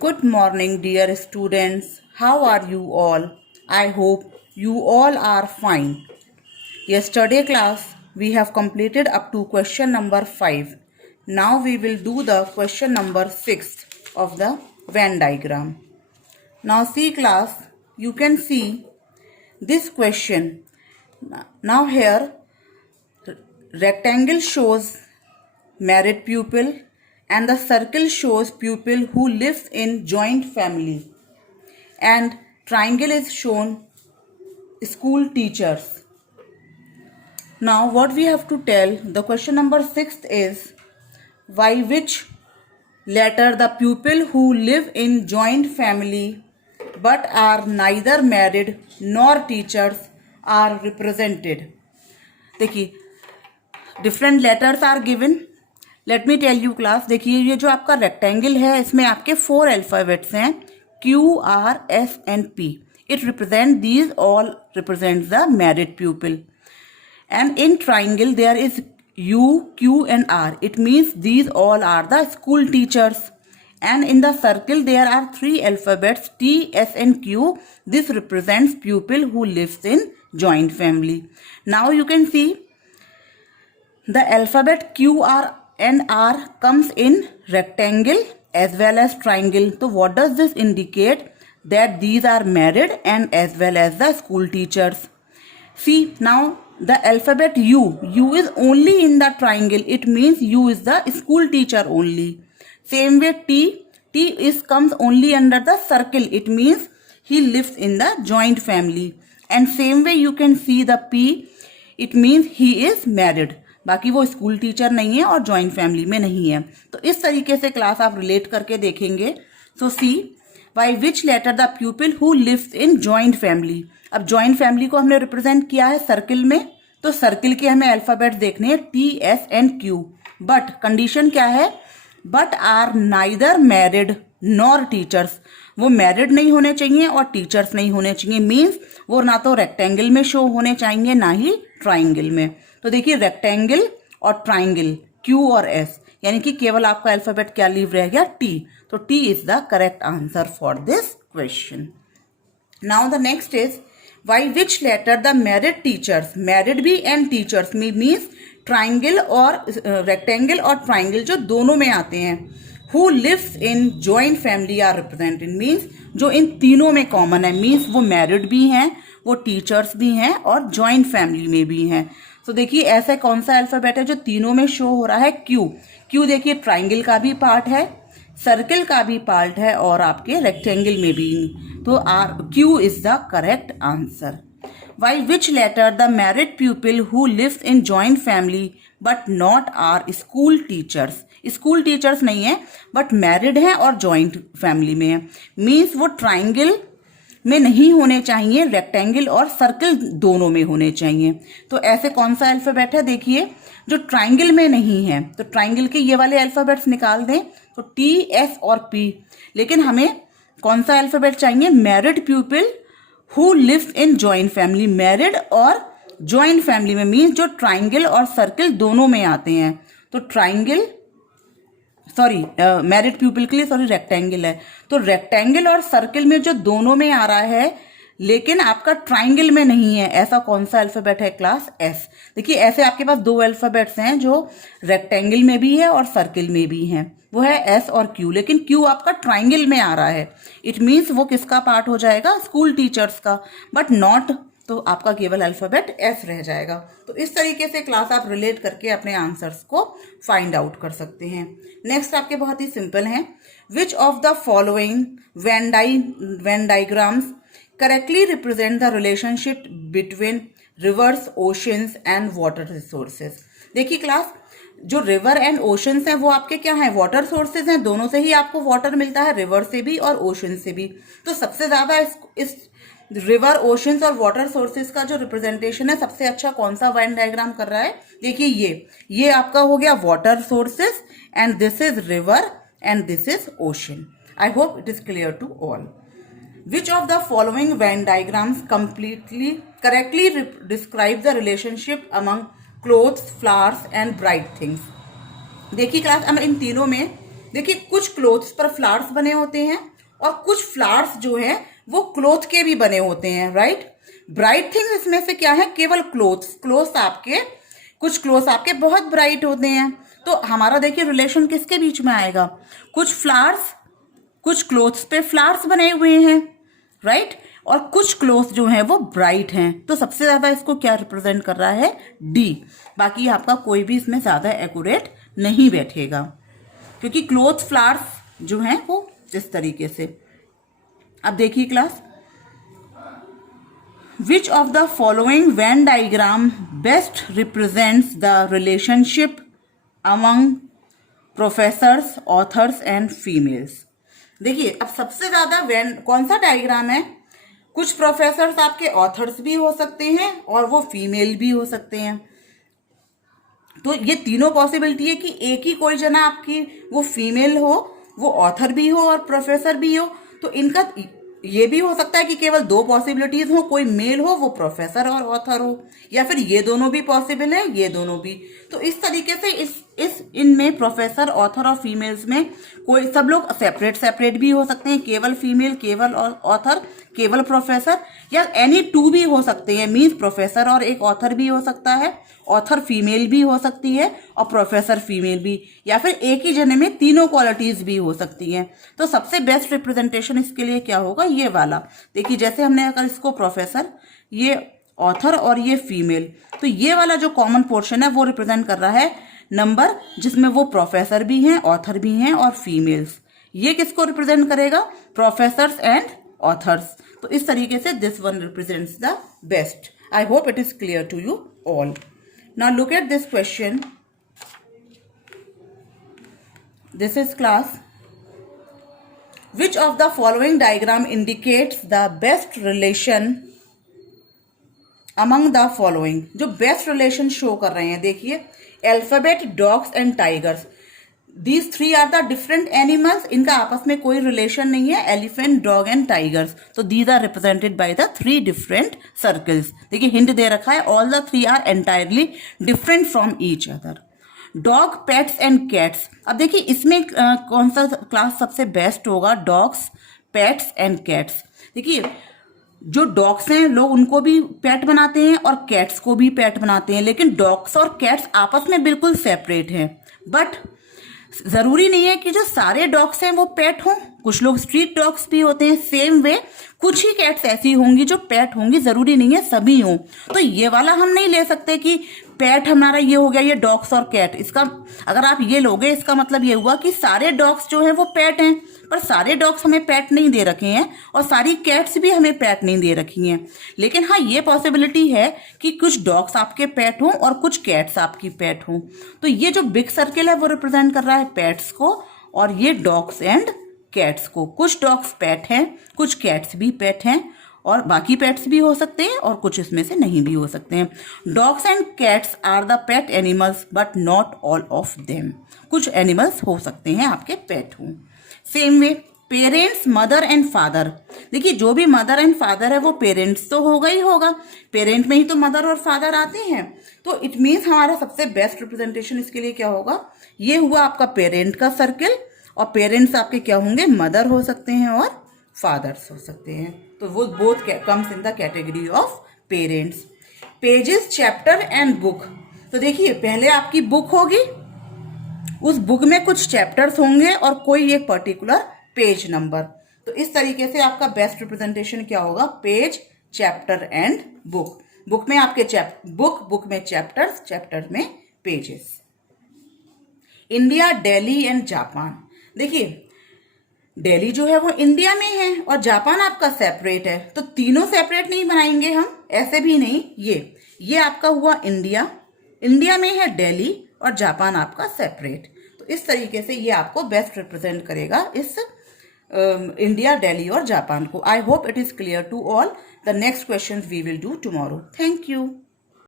Good morning, dear students. How are you all? I hope you all are fine. Yesterday class, we have completed up to question number 5. Now we will do the question number 6 of the Venn diagram. Now see class, you can see this question. Now here, rectangle shows married pupil and the circle shows pupil who lives in joint family, and triangle is shown school teachers. Now what we have to tell, the question number 6 is, by which letter the pupil who live in joint family but are neither married nor teachers are represented. देखिए different letters are given. Let me tell you class. देखिए ये जो आपका rectangle है इसमें आपके 4 alphabets हैं, Q, R, S and P. It represent these all represents the married pupil. And in triangle there is U, Q and R. It means these all are the school teachers. And in the circle there are 3 alphabets T, S and Q. This represents pupil who lives in joint family. Now you can see the alphabet Q, R and R comes in rectangle as well as triangle. So what does this indicate? That these are married and as well as the school teachers. See now the alphabet U is only in the triangle. It means U is the school teacher only. Same way T comes only under the circle. It means he lives in the joint family. And same way you can see the P. It means he is married. बाकी वो school teacher नहीं है और joint family में नहीं है. तो इस तरीके से क्लास आप रिलेट करके देखेंगे. So see by which letter the pupil who lives in joint family. अब जॉइंट फैमिली को हमने रिप्रेजेंट किया है सर्किल में, तो सर्किल के हमें अल्फाबेट देखने हैं T, S and Q. But condition क्या है? But are neither married nor teachers. वो मैरिड नहीं होने चाहिए और टीचर्स नहीं होने चाहिए. मीन्स वो ना तो रेक्टेंगल में शो होने चाहिए ना ही ट्राइंगल में. तो देखिए रेक्टेंगल और ट्राइंगल Q और S, यानी कि केवल आपका अल्फाबेट क्या लीव रह गया? T. तो T is the correct answer for this question. Now the next is by which letter the married teachers, married भी एंड टीचर्स में मीन्स ट्राइंगल और रेक्टेंगल और ट्राइंगल जो दोनों में आते हैं, who lives in joint family are represented. Means जो इन तीनों में कॉमन है, मीन्स वो मैरिड भी हैं, वो टीचर्स भी हैं और जॉइंट फैमिली में भी हैं. तो देखिए ऐसा कौन सा अल्फाबेट है जो तीनों में शो हो रहा है? Q देखिए ट्राइंगल का भी पार्ट है, सर्कल का भी पार्ट है और आपके रेक्टेंगल में भी. तो Q is the correct answer. By which letter the married people who lives in joint family but not are school teachers. School teachers नहीं है बट मैरिड हैं और जॉइंट फैमिली में है. मीन्स वो ट्राइंगल में नहीं होने चाहिए, रेक्टेंगल और सर्कल दोनों में होने चाहिए. तो ऐसे कौन सा अल्फाबेट है? देखिए जो ट्राइंगल में नहीं है, तो ट्राइंगल के ये वाले अल्फाबेट्स निकाल दें तो T, S और P. लेकिन हमें कौन सा अल्फाबेट चाहिए? Married people who lives in joint family. Married और जॉइंट फैमिली में मीन्स जो ट्राइंगल और सर्कल दोनों में आते हैं. तो ट्राइंगल मैरिड पीपल के लिए रेक्टेंगल है. तो रेक्टेंगल और सर्कल में जो दोनों में आ रहा है लेकिन आपका ट्राइंगल में नहीं है, ऐसा कौन सा अल्फाबेट है क्लास? S. देखिए ऐसे आपके पास 2 अल्फाबेट्स हैं जो रेक्टेंगल में भी है और सर्कल में भी हैं, वो है S और Q. लेकिन Q आपका ट्राइंगल में आ रहा है. इट मीन्स वो किसका पार्ट हो जाएगा? स्कूल टीचर्स का. बट नॉट, तो आपका केवल अल्फाबेट S रह जाएगा. तो इस तरीके से क्लास आप रिलेट करके अपने आंसर्स को फाइंड आउट कर सकते हैं. नेक्स्ट आपके बहुत ही सिंपल हैं. विच of the following Venn diagrams correctly represent the relationship between reverse, oceans and water resources. देखिए क्लास जो रिवर एंड ओशंस हैं वो आपके क्या हैं? वाटर सोर्सेज हैं. दोनों से ही आपको वाटर मिलता है, रिवर से भी और ओशन से भी. तो सबसे ज्यादा इस रिवर, ओशंस और वाटर सोर्सेज का जो रिप्रेजेंटेशन है सबसे अच्छा कौन सा वेन डायग्राम कर रहा है? देखिए ये आपका हो गया water sources and this is river and this is ocean. I hope it is clear to all. Which of the following Venn diagrams correctly describe the relationship among clothes, flowers and bright things. देखिए class हम इन तीनों में देखिए कुछ clothes पर flowers बने होते हैं और कुछ फ्लावर्स जो है वो क्लोथ के भी बने होते हैं, राइट। ब्राइट थिंग्स इसमें से क्या है, केवल क्लोथ्स। कुछ क्लोथ्स आपके बहुत ब्राइट होते हैं। तो हमारा देखिए रिलेशन किसके बीच में आएगा, कुछ फ्लावर्स, कुछ क्लोथ्स पे फ्लावर्स बने हुए हैं, राइट, और कुछ क्लोथ जो है वो ब्राइट हैं। तो सबसे ज्यादा इसको क्या रिप्रेजेंट कर रहा है, डी। बाकी आपका कोई भी इसमें ज्यादा एक्यूरेट नहीं बैठेगा, क्योंकि क्लोथ फ्लावर्स जो हैं वो इस तरीके से। अब देखिए class, which of the following Venn diagram best represents the relationship among professors, authors and females. देखिए अब सबसे ज्यादा वेन कौन सा डायग्राम है, कुछ प्रोफेसर्स आपके ऑथर्स भी हो सकते हैं और वो फीमेल भी हो सकते हैं। तो ये तीनों पॉसिबिलिटी है कि एक ही कोई जना आपकी वो फीमेल हो, वो ऑथर भी हो और प्रोफेसर भी हो। तो इनका ये भी हो सकता है कि केवल दो पॉसिबिलिटीज हो, कोई मेल हो वो प्रोफेसर और ऑथर हो, या फिर ये दोनों भी पॉसिबल है, ये दोनों भी। तो इस तरीके से इस इनमें प्रोफेसर, ऑथर और फीमेल्स में कोई सब लोग सेपरेट भी हो सकते हैं, केवल फीमेल, केवल ऑथर, केवल प्रोफेसर, या एनी टू भी हो सकते हैं। मीन्स प्रोफेसर और एक ऑथर भी हो सकता है, ऑथर फीमेल भी हो सकती है और प्रोफेसर फीमेल भी, या फिर एक ही जने में तीनों क्वालिटीज भी हो सकती हैं। तो सबसे बेस्ट रिप्रेजेंटेशन इसके लिए क्या होगा, ये वाला। देखिए जैसे हमने अगर इसको प्रोफेसर, ये ऑथर और ये फीमेल, तो ये वाला जो कॉमन पोर्शन है वो रिप्रेजेंट कर रहा है नंबर जिसमें वो प्रोफेसर भी हैं, ऑथर भी हैं और फीमेल्स। ये किसको रिप्रेजेंट करेगा, प्रोफेसर्स एंड ऑथर्स। तो इस तरीके से this one represents the best. I hope it is clear to you all. Now look at this question. This is class. Which of the following diagram indicates the best relation among the following? जो best relation show कर रहे हैं, देखिए alphabet, dogs and tigers. These three are the different animals. इनका आपस में कोई relation नहीं है, एलिफेंट, डॉग एंड टाइगर्स. तो these are represented by the three different circles. देखिए हिंट दे रखा है, all the three are entirely different from each other. Dog, pets and cats. अब देखिए इसमें कौन सा क्लास सबसे बेस्ट होगा, डॉग्स, पेट्स एंड कैट्स. देखिए जो डॉग्स हैं लोग उनको भी पेट बनाते हैं और कैट्स को भी पेट बनाते हैं, लेकिन डॉग्स और कैट्स आपस में बिल्कुल सेपरेट हैं. बट जरूरी नहीं है कि जो सारे डॉग्स हैं वो पेट हों, कुछ लोग स्ट्रीट डॉग्स भी होते हैं. सेम वे कुछ ही कैट्स ऐसी होंगी जो पेट होंगी, जरूरी नहीं है सभी हों. तो ये वाला हम नहीं ले सकते कि पेट हमारा ये हो गया, ये डॉग्स और कैट. इसका अगर आप ये लोगे इसका मतलब ये हुआ कि सारे डॉग्स जो हैं वो पेट हैं, पर सारे डॉग्स हमें पेट नहीं दे रखे हैं और सारी कैट्स भी हमें पेट नहीं दे रखी हैं. लेकिन हाँ ये पॉसिबिलिटी है कि कुछ डॉग्स आपके पेट हों और कुछ कैट्स आपकी पेट हों. तो ये जो बिग सर्किल है वो रिप्रेजेंट कर रहा है पेट्स को, और ये डॉग्स एंड कैट्स को. कुछ डॉग्स पेट हैं, कुछ कैट्स भी पेट हैं, और बाकी पेट्स भी हो सकते हैं और कुछ इसमें से नहीं भी हो सकते हैं. Dogs and cats are the pet animals but not all of them. कुछ एनिमल्स हो सकते हैं आपके पेट हों. Same way parents, mother and father. देखिए जो भी मदर एंड फादर है वो पेरेंट्स तो होगा ही होगा, पेरेंट में ही तो मदर और फादर आते हैं. तो इट मीन्स हमारा सबसे बेस्ट रिप्रेजेंटेशन इसके लिए क्या होगा, ये हुआ आपका पेरेंट का सर्किल, और पेरेंट्स आपके क्या होंगे, मदर हो सकते हैं और फादर्स हो सकते हैं. तो वो both comes in the category of parents. Pages, chapter and book. तो देखिए पहले आपकी बुक होगी, उस बुक में कुछ चैप्टर्स होंगे और कोई एक पर्टिकुलर पेज नंबर. तो इस तरीके से आपका बेस्ट रिप्रेजेंटेशन क्या होगा, page, chapter and book. Book में आपके बुक में चैप्टर्स, चैप्टर में pages. India, Delhi and Japan. देखिए दिल्ली जो है वो इंडिया में है और जापान आपका सेपरेट है, तो तीनों सेपरेट नहीं बनाएंगे हम, ऐसे भी नहीं. ये आपका हुआ इंडिया, इंडिया में है दिल्ली और जापान आपका सेपरेट. तो इस तरीके से ये आपको बेस्ट रिप्रेजेंट करेगा इस इंडिया, दिल्ली और जापान को. I hope it is clear to all. The next question we will do tomorrow. Thank you.